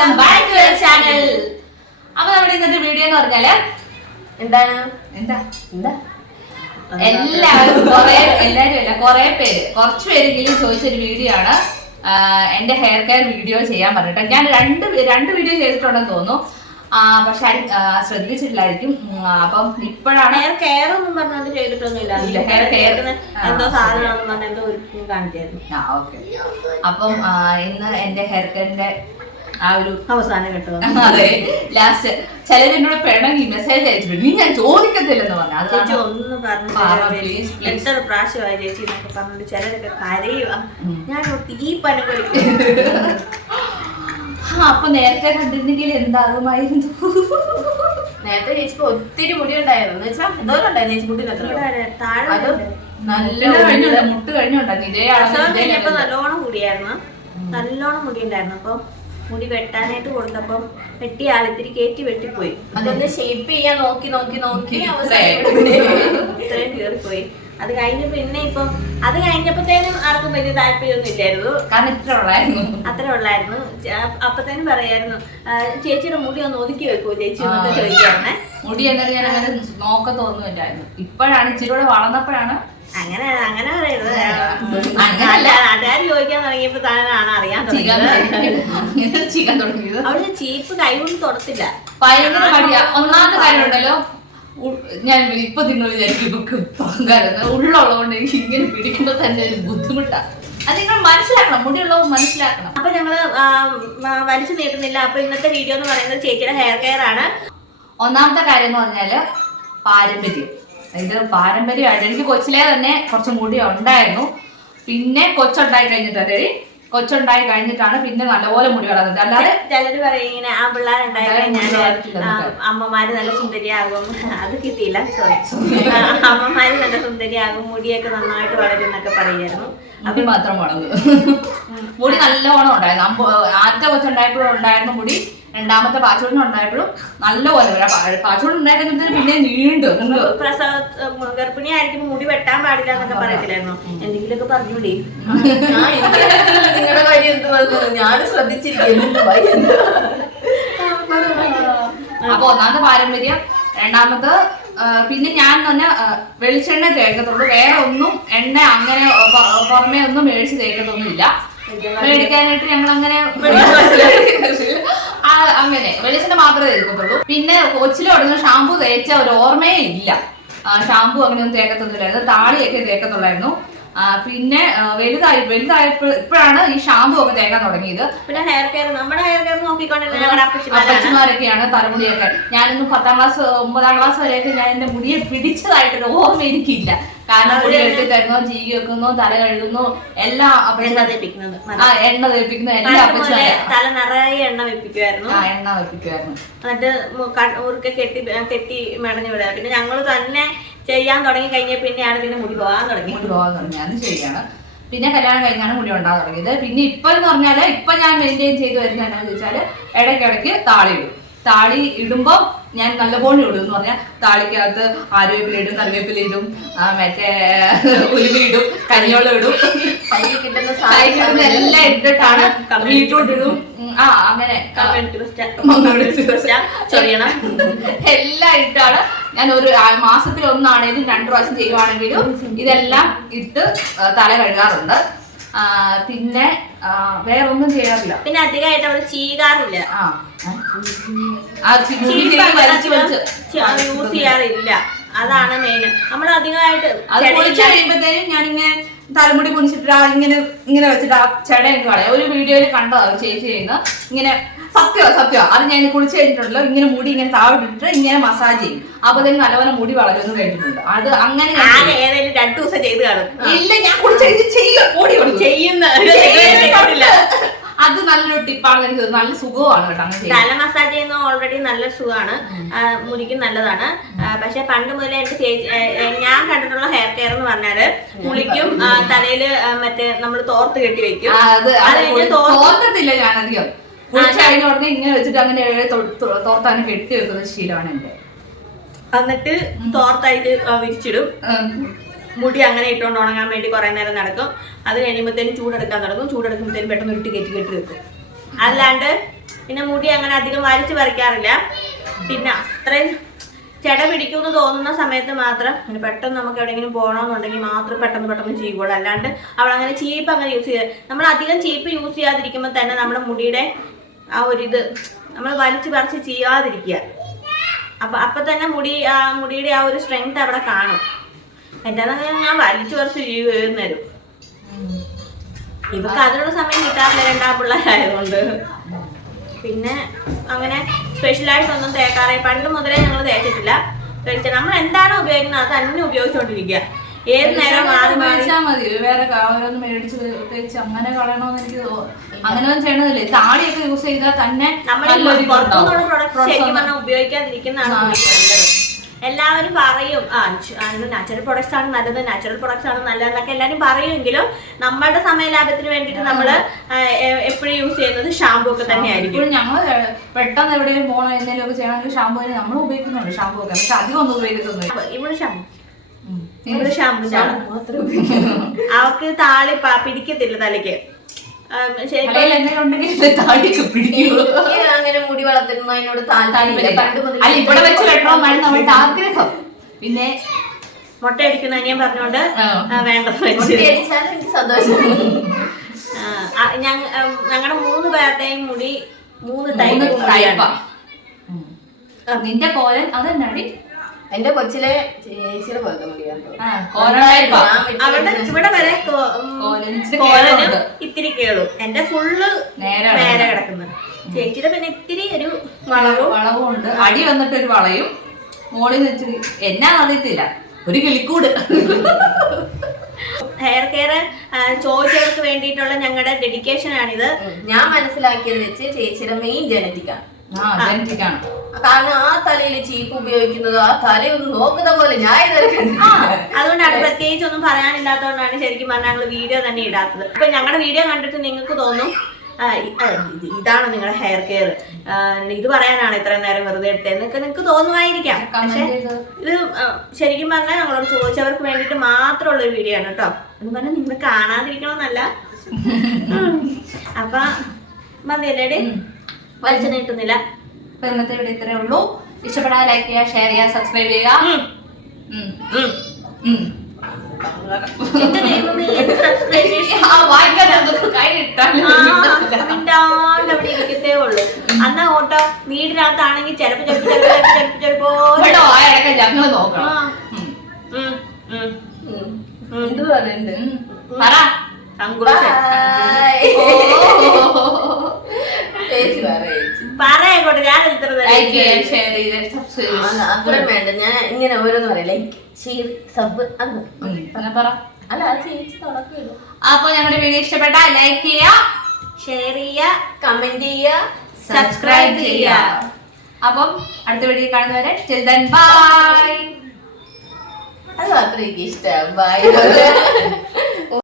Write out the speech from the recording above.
Welcome back to our channel. അപ്പൊ നമ്മുടെ ഇന്നത്തെ വീഡിയോ എന്ന് പറഞ്ഞാല് എല്ലാവരും കുറച്ച് പേരെങ്കിലും ചോദിച്ചൊരു വീഡിയോ ആണ്. എന്റെ ഹെയർ കെയർ വീഡിയോ ചെയ്യാൻ പറഞ്ഞിട്ട് ഞാൻ രണ്ട് വീഡിയോ ചെയ്തിട്ടുണ്ടെന്ന് തോന്നുന്നു. പക്ഷെ ആരും ശ്രദ്ധിച്ചിട്ടില്ലായിരിക്കും. അപ്പം ഇപ്പോഴാണ് ഹെയർ കെയർ ഒന്നും പറഞ്ഞോണ്ട് ചെയ്തിട്ടൊന്നുമില്ല. ഹെയർ കെയർ എന്തോ സാധനം എന്തോ കാണിച്ചായിരുന്നു. അപ്പം ഇന്ന് എന്റെ ഹെയർ കെയറിന്റെ ആ ഒരു അവസാനം കേട്ടോ. അതെ, ലാസ്റ്റ് ചിലർ എന്നോട് പിണങ്ങി മെസ്സേജ് അയച്ചിട്ടുണ്ട്, നീ ഞാൻ ചോദിക്കത്തില്ലെന്ന് പറഞ്ഞു. ഒന്ന് പറഞ്ഞു എത്ര പ്രാവശ്യമായി ചേച്ചി എന്നൊക്കെ പറഞ്ഞിട്ട് ചിലരൊക്കെ കരയുക. ഞാൻ ഈ പനി അപ്പൊ നേരത്തെ കണ്ടിരുന്നെങ്കിൽ എന്താകുമായിരുന്നു. നേരത്തെ ചേച്ചിക്ക് ഒത്തിരി മുടി ഉണ്ടായിരുന്നു എന്ന് വെച്ചാൽ എന്തോരം ഉണ്ടായിരുന്നു ചേച്ചി മുടി നല്ല മുട്ട് കഴിഞ്ഞുണ്ടായിരുന്നു. ഇതേ കഴിഞ്ഞപ്പോ നല്ലോണം കൂടിയായിരുന്നു, നല്ലോണം മുടി ഉണ്ടായിരുന്നു. അപ്പൊ മുടി വെട്ടാനായിട്ട് കൊടുത്തപ്പം വെട്ടി ആളിത്തിരി കയറ്റി വെട്ടിപ്പോയി. അതൊന്ന് ഷേപ്പ് ചെയ്യാൻ നോക്കി ഇത്രയും കയറിപ്പോയി. അത് കഴിഞ്ഞ പിന്നെ ഇപ്പം അത് കഴിഞ്ഞപ്പോഴത്തേനും ആർക്കും വലിയ താല്പര്യമൊന്നും ഇല്ലായിരുന്നു. അത്ര ഉള്ളായിരുന്നു. അപ്പത്തേനും പറയായിരുന്നു, ചേച്ചിയുടെ മുടി ഒന്ന് ഒതുക്കി വെക്കുവോ ചേച്ചി എന്നൊക്കെ ചോദിക്കാറുണ്ട്. മുടി എന്നത് ഞാൻ അങ്ങനെ നോക്കത്തൊന്നുമില്ലായിരുന്നു. ഇപ്പോഴാണ് ഇച്ചിരി കൂടെ വളർന്നപ്പോഴാണ് അങ്ങനെ പറയരുത്. നാട്ടുകാർ ചോദിക്കാൻ തുടങ്ങിയപ്പോ താനാണ് അറിയാൻ തുടങ്ങിയത്. അവിടെ ചീപ്പ് കൈ കൊണ്ട് തൊടത്തില്ല, ഭയങ്കര മടിയാ. ഒന്നാമത്തെ കാര്യം ഉണ്ടല്ലോ, ഞാൻ ഇപ്പൊ നിങ്ങൾ വിചാരിക്കും ഉള്ളുള്ളതുകൊണ്ട് എനിക്ക് ഇങ്ങനെ പിടിക്കുമ്പോ തന്നെ ഒരു ബുദ്ധിമുട്ടാ. അത് നിങ്ങൾ മനസ്സിലാക്കണം, മുടിയുള്ളവർ മനസ്സിലാക്കണം. അപ്പൊ ഞങ്ങള് വലിച്ചു നീട്ടുന്നില്ല. അപ്പൊ ഇന്നത്തെ വീഡിയോ എന്ന് പറയുന്നത് ചേച്ചിയുടെ ഹെയർ കെയർ ആണ്. ഒന്നാമത്തെ കാര്യം എന്ന് പറഞ്ഞാല് പാരമ്പര്യം. ഇത് പാരമ്പര്യമായിട്ട് എനിക്ക് കൊച്ചിലേ തന്നെ കുറച്ച് മുടി ഉണ്ടായിരുന്നു. പിന്നെ കൊച്ചുണ്ടായി കഴിഞ്ഞിട്ടാണ് പിന്നെ നല്ലപോലെ മുടി വളർന്നത്. അല്ലാതെ ചിലര് പറയും ഇങ്ങനെ ആ പിള്ളേരുണ്ടായി കഴിഞ്ഞാൽ അമ്മമാര് നല്ല സുന്ദരിയാകും. അത് കിട്ടിയില്ല, സോറി. അമ്മമാര് നല്ല സുന്ദരിയാകും, മുടിയൊക്കെ നന്നായിട്ട് വളരും എന്നൊക്കെ പറയായിരുന്നു. അത് മാത്രം വളർന്നു. മുടി നല്ലവണ്ണം ഉണ്ടായിരുന്നു. ആദ്യത്തെ കൊച്ചുണ്ടായപ്പോഴും ഉണ്ടായിരുന്നു മുടി. രണ്ടാമത്തെ പാച്ചോടിന് ഉണ്ടായപ്പോഴും നല്ലപോലെ പാച്ചോട് ഉണ്ടായിരുന്നത് പിന്നെ നീണ്ടു. ഗർഭിണി ആയിരിക്കും മുടി വെട്ടാൻ പാടില്ല എന്നൊക്കെ പറയത്തില്ലായിരുന്നു. എന്തെങ്കിലുമൊക്കെ പറഞ്ഞൂടി. നിങ്ങളുടെ കാര്യം എന്ത് വന്നു, ഞാൻ ശ്രദ്ധിച്ചിരിക്കുന്നു. അപ്പൊ ഒന്നാമത്തെ പാരമ്പര്യം. രണ്ടാമത് പിന്നെ ഞാൻ തന്നെ വെളിച്ചെണ്ണ തേക്കത്തുള്ളൂ. വേറെ ഒന്നും എണ്ണ അങ്ങനെ പുറമെ ഒന്നും മേടിച്ച് തേക്കത്തൊന്നുമില്ല. മേടിക്കാനായിട്ട് ഞങ്ങൾ അങ്ങനെ വെളിച്ചെണ്ണ മാത്രമേ തേക്കത്തുള്ളൂ. പിന്നെ കൊച്ചിലോടുന്ന ഷാമ്പു തേച്ച ഒരു ഓർമ്മയേ ഇല്ല. ഷാമ്പു അങ്ങനെ ഒന്നും തേക്കത്തൊന്നുമില്ലായിരുന്നു. താളിയൊക്കെ തേക്കത്തുള്ളായിരുന്നു. പിന്നെ ഇപ്പോഴാണ് ഈ ഷാമ്പു ഒക്കെ തേക്കാൻ തുടങ്ങിയത്. പിന്നെ ഹെയർ കെയർ, നമ്മുടെ ഹെയർ കെയർ നോക്കിക്കൊണ്ടിരുന്ന അപ്പച്ചമാരൊക്കെയാണ് തലമുടിയൊക്കെ. ഞാനൊന്നും 10ാം ക്ലാസ് 9ാം ക്ലാസ് വരെയൊക്കെ ഞാൻ എന്റെ മുടിയെ പിടിച്ചതായിട്ടൊരു ഓർമ്മ എനിക്കില്ല. കാരണം മുടി വെട്ടി തരുന്നു, ചീകി വെക്കുന്നു, തല കഴുകുന്നു, എല്ലാം എണ്ണ തേപ്പിക്കുന്നത് എല്ലാ അപ്പച്ചമാരെ തല നിറയെ എണ്ണ വെപ്പിക്കുമായിരുന്നു. എന്നിട്ട് മുറുക്കെ കെട്ടി മെടഞ്ഞു വിടുക. പിന്നെ ഞങ്ങൾ തന്നെ ചെയ്യാൻ തുടങ്ങി കഴിഞ്ഞ പിന്നെയാണ് പിന്നെ മുടി പോകാൻ തുടങ്ങി. അത് ശരിയാണ്. പിന്നെ കല്യാണം കഴിഞ്ഞാണ് മുടി ഉണ്ടാകാൻ തുടങ്ങിയത്. പിന്നെ ഇപ്പൊ എന്ന് പറഞ്ഞാല് ഇപ്പൊ ഞാൻ മെയിൻറ്റെയിൻ ചെയ്ത് വരുന്നത് എന്താണെന്ന് ചോദിച്ചാല് ഇടയ്ക്കിടയ്ക്ക് താളി ഇടും. താളി ഇടുമ്പോ ഞാൻ നല്ലപോലെ ഇടും എന്ന് പറഞ്ഞാൽ താളിക്കകത്ത് ആര്യവേപ്പില ഇടും, കറിവേപ്പില ഇടും, മറ്റേ ഉലുവ ഇടും, കഞ്ഞിവെള്ളം ഇടും, എല്ലാം ഇട്ടിട്ടാണ് ബീറ്റ്റൂട്ട് ഇടും. അങ്ങനെ എല്ലാം ഇട്ടാണ് ഞാൻ ഒരു മാസത്തിൽ ഒന്നാണേലും 2 പ്രാവശ്യം ചെയ്യുവാണെങ്കിലും ഇതെല്ലാം ഇട്ട് തല കഴുകാറുണ്ട്. പിന്നെ വേറെ ഒന്നും ചെയ്യാറില്ല. പിന്നെ അധികമായിട്ട് അവിടെ ചീകാറില്ല, യൂസ് ചെയ്യാറില്ല. അതാണ് മെയിൻ. നമ്മൾ അധികമായിട്ട് അത് കുളിച്ച് കഴിയുമ്പോഴത്തേനും ഞാനിങ്ങനെ തലമുടി കുണിച്ചിട്ട് ഇങ്ങനെ വെച്ചിട്ട് ആ ചെടയൊക്കെ കളയാം. ഒരു വീഡിയോയിൽ കണ്ടോ ചേച്ചി ചെയ്യുന്ന ഇങ്ങനെ സത്യം അത് ഞാൻ കുളിച്ച് കഴിഞ്ഞിട്ടുണ്ടല്ലോ, ഇങ്ങനെ മുടി ഇങ്ങനെ താഴോട്ടിട്ട് ഇങ്ങനെ മസാജ് ചെയ്യും. അപ്പൊ തന്നെ നല്ലപോലെ മുടി വളരുമെന്ന് കേട്ടിട്ടുണ്ട്. അത് അങ്ങനെ ഏതായാലും 2 ദിവസം ചെയ്ത് കാണും. ഇല്ല, ഞാൻ കുളിച്ച് ചെയ്യുന്ന അത് നല്ലൊരു ടിപ്പാണെന്ന് എനിക്ക് തോന്നുന്നു. നല്ല സുഖമാണ് കേട്ടോ. തല മസാജ് ചെയ്യുന്ന ഓൾറെഡി നല്ല സുഖമാണ്, മുടിക്കും നല്ലതാണ്. പക്ഷെ പണ്ട് മുതലേ എന്റെ ചേച്ചി ഞാൻ കണ്ടിട്ടുള്ള ഹെയർ കെയർ എന്ന് പറഞ്ഞാല് മുടിക്കും തലയില് മറ്റേ നമ്മള് തോർത്ത് കെട്ടി വെക്കും. തോർത്തത്തില്ല ഞാൻ അധികം. കുളിച്ചതിന് ഉടനെ ഇങ്ങനെ വെച്ചിട്ട് അങ്ങനെ തോർത്താണ് കെട്ടി വെക്കുന്ന ശീലമാണ് എന്റെ. എന്നിട്ട് തോർത്തായിട്ട് വിരിച്ചിടും. മുടി അങ്ങനെ ഇട്ടുകൊണ്ട് ഉണങ്ങാൻ വേണ്ടി കുറെ നേരം നടക്കും. അത് കഴിയുമ്പോഴത്തേനും ചൂടെടുക്കാൻ തുടങ്ങും. ചൂടെടുക്കുമ്പോഴത്തേനും പെട്ടെന്ന് ഇട്ട് കെട്ടി വെക്കും. അല്ലാണ്ട് പിന്നെ മുടി അങ്ങനെ അധികം വലിച്ചു പറിക്കാറില്ല. പിന്നെ അത്രയും ചെട പിടിക്കുമെന്ന് തോന്നുന്ന സമയത്ത് മാത്രം അങ്ങനെ പെട്ടെന്ന് നമുക്ക് എവിടെയെങ്കിലും പോകണമെന്നുണ്ടെങ്കിൽ മാത്രം പെട്ടെന്ന് ചെയ്യുള്ളൂ. അല്ലാണ്ട് അവളങ്ങനെ ചീപ്പ് അങ്ങനെ യൂസ് ചെയ്യുക. നമ്മൾ അധികം ചീപ്പ് യൂസ് ചെയ്യാതിരിക്കുമ്പോൾ തന്നെ നമ്മുടെ മുടിയുടെ ആ ഒരിത് നമ്മൾ വലിച്ചു പറിച്ച് ചെയ്യാതിരിക്കുക. അപ്പം തന്നെ മുടിയുടെ ആ ഒരു സ്ട്രെങ്ത് അവിടെ കാണും. എന്താണെന്ന് ഞാൻ വലിച്ചു പറിച്ച് തരും. ഇവർക്ക് അതിനുള്ള സമയം കിട്ടാറില്ല, രണ്ടാം പിള്ളേരായതുകൊണ്ട്. പിന്നെ അങ്ങനെ സ്പെഷ്യലായിട്ടൊന്നും തേക്കാറേ പണ്ട് മുതലേ ഞങ്ങൾ തേച്ചിട്ടില്ല. നമ്മൾ എന്താണോ ഉപയോഗിക്കുന്നത് അത് തന്നെ ഉപയോഗിച്ചുകൊണ്ടിരിക്കുക. ഏത് നേരം മാറി മതി. വേറെ ഓരോന്ന് മേടിച്ച് തേച്ച് അങ്ങനെ കളയണമെന്ന് എനിക്ക് അങ്ങനെയൊന്നും ചെയ്യണതില്ലേ. താടിയൊക്കെ യൂസ് ചെയ്താൽ തന്നെ നമ്മൾ പുറത്തുനിന്നുള്ള പ്രൊഡക്റ്റ് ശരിക്കും പറഞ്ഞാൽ ഉപയോഗിക്കാതിരിക്കുന്നതാണ് നല്ലത്. എല്ലാവരും പറയും നാച്ചുറൽ പ്രൊഡക്ട്സ് ആണ് നല്ലത്, നാച്ചുറൽ പ്രൊഡക്ട്സ് ആണ് നല്ലതെന്നൊക്കെ എല്ലാവരും പറയുമെങ്കിലും നമ്മളുടെ സമയ ലാഭത്തിന് വേണ്ടിയിട്ട് നമ്മൾ എപ്പോഴും യൂസ് ചെയ്യുന്നത് ഷാമ്പൂ ഒക്കെ തന്നെയായിരിക്കും. ഞങ്ങൾ പെട്ടെന്ന് എവിടെയും പോകണം എന്തെങ്കിലും ഒക്കെ ചെയ്യണമെങ്കിൽ ഷാമ്പൂവിന് നമ്മൾ ഉപയോഗിക്കുന്നുണ്ട് ഷാമ്പൂ ഒക്കെ. പക്ഷെ അധികം ഒന്നും ഉപയോഗിക്കുന്നില്ല. ഇവിടെ ഷാമ്പൂ അവർക്ക് താളി പിടിക്കത്തില്ല തലയ്ക്ക്. അങ്ങനെ മുടി വളർത്തുന്നതിനോട് ഇവിടെ വെച്ച് വെട്ടണമെന്നാണ് നമ്മളുടെ ആഗ്രഹം. പിന്നെ മുട്ട അടിക്കുന്ന ഞാൻ പറഞ്ഞോണ്ട് വേണ്ട. ഞങ്ങളുടെ 3 പേരുടെയും മുടി 3 ടൈപ്പാ. നിന്റെ കോലൻ അതെന്നാടി? എന്റെ കൊച്ചിലെ ചേച്ചിയുടെ പോലത്തെ മുടിയാണ്. അവിടെ ഇവിടെ വരെ കോലനും ഇത്തിരി കേളും. എന്റെ ഫുള്ള് നേരെ കിടക്കുന്നത്. ചേച്ചിയുടെ പിന്നെ ഇത്തിരി ഒരു വളവും ഉണ്ട്. അടി വന്നിട്ട് ഒരു വളയും മോളിൽ വെച്ചിട്ട് എന്നാ അറിയത്തില്ല, ഒരു കിളിക്കൂട്. ഹെയർ കെയർ ചോദിച്ചവർക്ക് വേണ്ടിയിട്ടുള്ള ഞങ്ങളുടെ ഡെഡിക്കേഷൻ ആണിത്. ഞാൻ മനസ്സിലാക്കിയത് വെച്ച് ചേച്ചിയുടെ മെയിൻ ജനറ്റിക്കാണ്. കാരണം ആ തലയിൽ ചീപ്പ് ഉപയോഗിക്കുന്നത് ആ തലയൊന്ന് നോക്കുന്ന പോലെ ഞാൻ ഇതുവരെ കണ്ടിട്ടില്ല. അതുകൊണ്ടാണ് പ്രത്യേകിച്ച് ഒന്നും പറയാനില്ലാത്തതുകൊണ്ടാണ് ശരിക്കും പറഞ്ഞാൽ ഞങ്ങൾ വീഡിയോ തന്നെ ഇടാത്തത്. ഇപ്പൊ ഞങ്ങളുടെ വീഡിയോ കണ്ടിട്ട് നിങ്ങൾക്ക് തോന്നും ഇതാണ് നിങ്ങളുടെ ഹെയർ കെയർ, ഇത് പറയാനാണ് ഇത്രയും നേരം വെറുതെ എടുത്തതെന്നൊക്കെ നിങ്ങൾക്ക് തോന്നുമായിരിക്കാം. പക്ഷെ ഇത് ശരിക്കും പറഞ്ഞാൽ ഞങ്ങളോട് ചോദിച്ചവർക്ക് വേണ്ടിയിട്ട് മാത്രമുള്ള ഒരു വീഡിയോ ആണ് കേട്ടോ. എന്ന് പറഞ്ഞാൽ നിങ്ങൾ കാണാതിരിക്കണമെന്നല്ല. അപ്പൊ മതിയല്ലേ, വലിച്ചു നീട്ടുന്നില്ല. അപ്പൊ ഇന്നത്തെ ഇവിടെ ഇത്രേ ഉള്ളൂ. ഇഷ്ടപ്പെടാൻ ലൈക്ക് ചെയ്യുക, ഷെയർ ചെയ്യുക, സബ്സ്ക്രൈബ് ചെയ്യുക. ഇരിക്കത്തേ ഉള്ളൂ. അന്നാ ഓട്ടോ വീടിനകത്താണെങ്കിൽ ചിലപ്പോ ഞങ്ങള് നോക്കണം. പറയങ്ങോട്ട് ഞാൻ അത്രയും വേണ്ട. ഞാൻ ഇങ്ങനെ ഓരോന്ന് പറയാം, ലൈക്ക് ഷെയർ സബ് അല്ല ചേച്ചി തുടക്കം. അപ്പൊ ഞങ്ങളുടെ വീഡിയോ ഇഷ്ടപ്പെട്ടാൽ ലൈക്ക് ചെയ്യുക, ഷെയർ ചെയ്യുക, കമന്റ് ചെയ്യുക, സബ്സ്ക്രൈബ് ചെയ്യുക. അപ്പം അടുത്ത വീഡിയോ കാണുന്നവരെ ബൈ. അത് മാത്രം എനിക്ക് ഇഷ്ടമാണ്. ബൈ.